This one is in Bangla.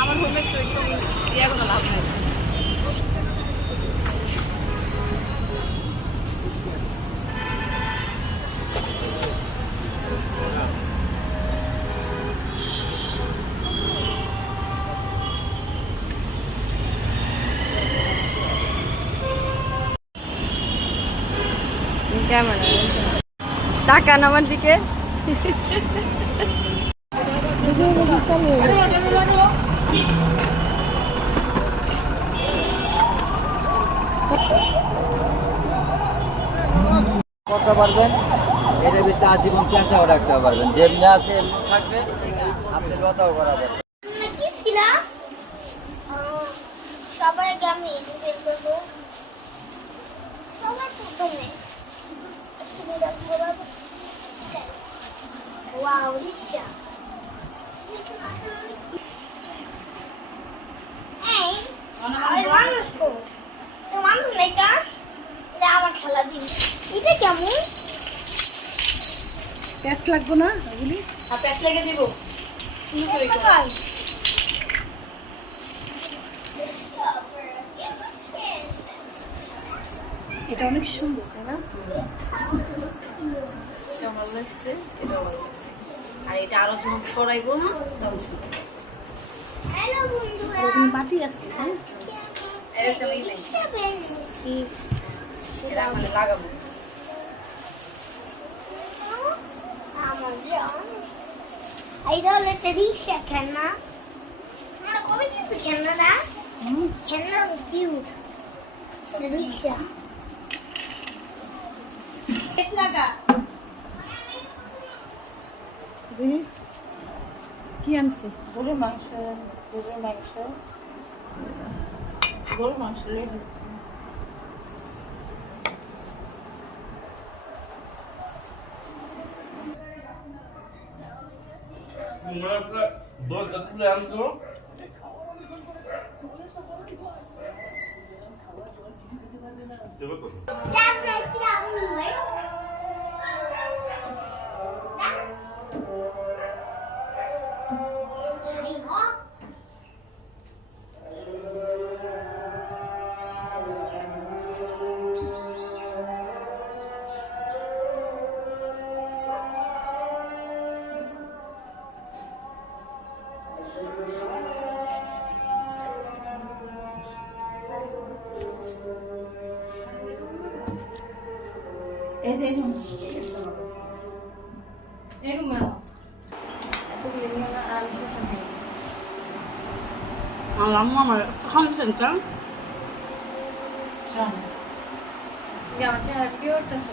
আমার হোমে ইয়ে কোনো লাভ নাই। ক্যামেরা টাকা নামার দিকে করতে পারবেন, এর ভিতরে আজীবন পেশাও রাখতে পারবেন, যেমনি আছে এমনি থাকবে, আপনি লতাও করা যাবে। Wow, Risha. Hey, মানুষ তো মানুষ নাই কা এটা আমার খেলা দিন এটা কেমন প্যাস লাগবো না এগুলি আর প্যাস লেগে দিব এটা অনেক সুন্দর তাই না এটা ভালো লাগছে এটা ভালো লাগছে আর এটা আরো যখন সরাইবো না তখন সুন্দর হ্যালো বন্ধুরা এরকম বাটি আছে হ্যাঁ এটা এটা মানে লাগাবো এইটা হলো একটা রিক্সা খেলনা আমরা কবে কিন্তু খেলনাটা খেলনা কিউট রিক্সা কি আনছে গরুর মাংস আমার খামছেন কেন আমার চেহারা কি করতেছে